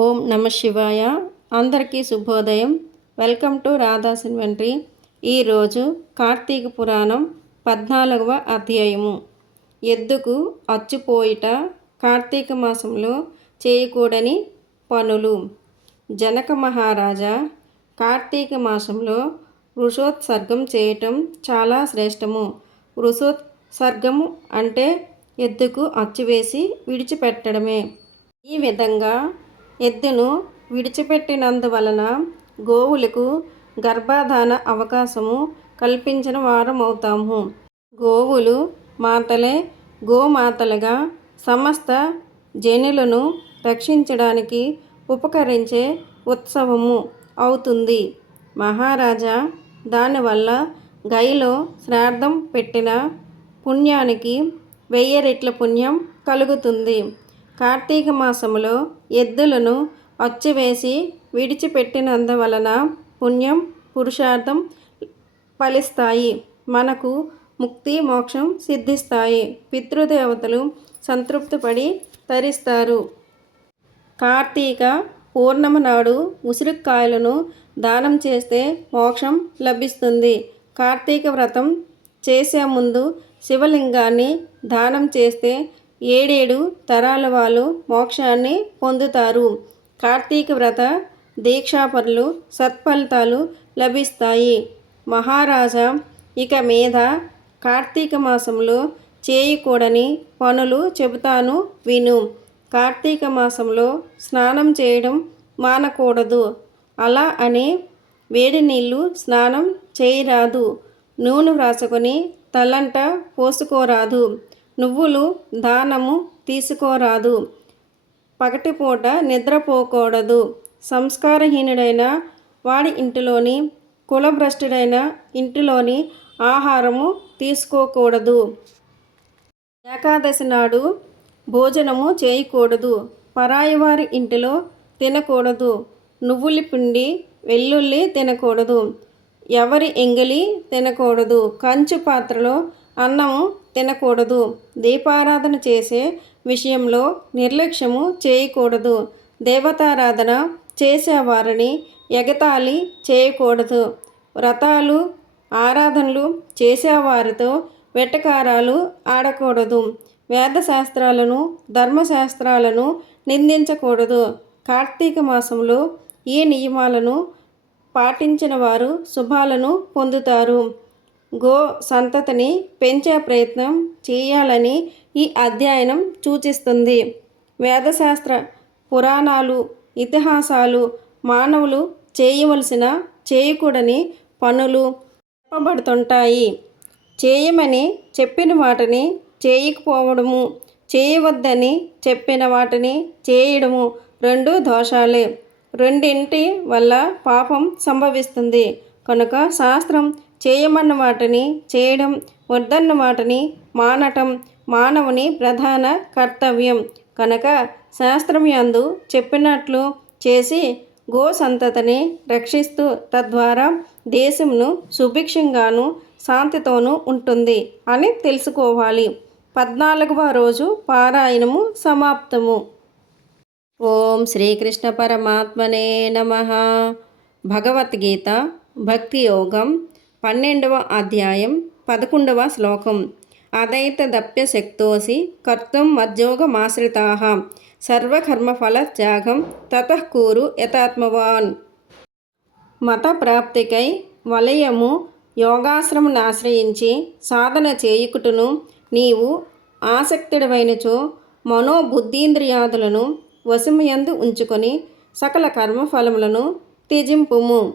ఓం నమ శివాయ. అందరికీ శుభోదయం. Welcome to Radha's inventory. ఈరోజు కార్తీక పురాణం పద్నాలుగవ అధ్యాయము. ఎద్దుకు అచ్చుపోయిట కార్తీక మాసంలో చేయకూడని పనులు. జనక మహారాజా కార్తీక మాసంలో వృషోత్సర్గం చేయటం చాలా శ్రేష్టము. వృషోత్సర్గము అంటే ఎద్దుకు అచ్చువేసి విడిచిపెట్టడమే. ఈ విధంగా ఎద్దును విడిచిపెట్టినందువలన గోవులకు గర్భాధాన అవకాశము కల్పించిన వారం అవుతాము గోవులు మాతలే గోమాతలుగా సమస్త జనులను రక్షించడానికి ఉపకరించే ఉత్సవము అవుతుంది. మహారాజా దానివల్ల గైలో శ్రాద్ధం పెట్టిన పుణ్యానికి వెయ్యి రెట్ల పుణ్యం కలుగుతుంది. కార్తీక మాసములో ఎద్దులను అచ్చివేసి విడిచిపెట్టినందువలన పుణ్యం పురుషార్థం ఫలిస్తాయి. మనకు ముక్తి మోక్షం సిద్ధిస్తాయి. పితృదేవతలు సంతృప్తిపడి తరిస్తారు. కార్తీక పూర్ణమ నాడు ఉసిరికాయలను దానం చేస్తే మోక్షం లభిస్తుంది. కార్తీక వ్రతం చేసే ముందు శివలింగాన్ని దానం చేస్తే ఏడేడు తరాల వాళ్ళు మోక్షాన్ని పొందుతారు. కార్తీక వ్రత దీక్షాపరులు సత్ఫలితాలు లభిస్తాయి. మహారాజా ఇక మీద కార్తీక మాసంలో చేయకూడని పనులు చెబుతాను విను. కార్తీక మాసంలో స్నానం చేయడం మానకూడదు. అలా అని వేడి నీళ్ళు స్నానం చేయరాదు. నూనె వ్రాసుకొని తలంట పోసుకోరాదు. నువ్వులు దానము తీసుకోరాదు. పగటిపూట నిద్రపోకూడదు. సంస్కారహీనుడైన వాడి ఇంటిలోని కులభ్రష్టుడైన ఇంటిలోని ఆహారము తీసుకోకూడదు. ఏకాదశి నాడు భోజనము చేయకూడదు. పరాయి వారి ఇంటిలో తినకూడదు. నువ్వుల పిండి వెల్లుల్లి తినకూడదు. ఎవరి ఎంగిలి తినకూడదు. కంచు పాత్రలో అన్నము తినకూడదు. దీపారాధన చేసే విషయంలో నిర్లక్ష్యము చేయకూడదు. దేవతారాధన చేసేవారిని ఎగతాళి చేయకూడదు. వ్రతాలు ఆరాధనలు చేసేవారితో వెటకారాలు ఆడకూడదు. వేదశాస్త్రాలను ధర్మశాస్త్రాలను నిందించకూడదు. కార్తీక మాసంలో ఈ నియమాలను పాటించిన వారు శుభాలను పొందుతారు. గో సంతతిని పెంచే ప్రయత్నం చేయాలని ఈ అధ్యయనం సూచిస్తుంది. వేదశాస్త్ర పురాణాలు ఇతిహాసాలు మానవులు చేయవలసిన చేయకూడని పనులు చెప్పబడుతుంటాయి. చేయమని చెప్పిన వాటిని చేయకపోవడము చేయవద్దని చెప్పిన వాటిని చేయడము రెండు దోషాలే. రెండింటి వల్ల పాపం సంభవిస్తుంది. కనుక శాస్త్రం చేయమన్న వాటిని చేయడం వద్దన్న వాటిని మానటం మానవుని ప్రధాన కర్తవ్యం. కనుక శాస్త్రం యందు చెప్పినట్లు చేసి గో సంతతిని రక్షిస్తూ తద్వారా దేశంను సుభిక్షంగాను శాంతితోనూ ఉంటుంది అని తెలుసుకోవాలి. పద్నాలుగవ రోజు పారాయణము సమాప్తము. ఓం శ్రీకృష్ణ పరమాత్మనే నమ. భగవద్గీత భక్తి యోగం పన్నెండవ అధ్యాయం పదకొండవ శ్లోకం. అదైత దప్య శక్తోసి కర్తం మద్యోగమాశ్రితా సర్వకర్మఫల త్యాగం తతకూరు యథాత్మవాన్ మత ప్రాప్తికై వలయము యోగాశ్రమును ఆశ్రయించి సాధన చేయుకుటును నీవు ఆసక్తుడవైనచో మనోబుద్ధీంద్రియాదులను వశమయందు ఉంచుకొని సకల కర్మఫలములను త్యజింపుము.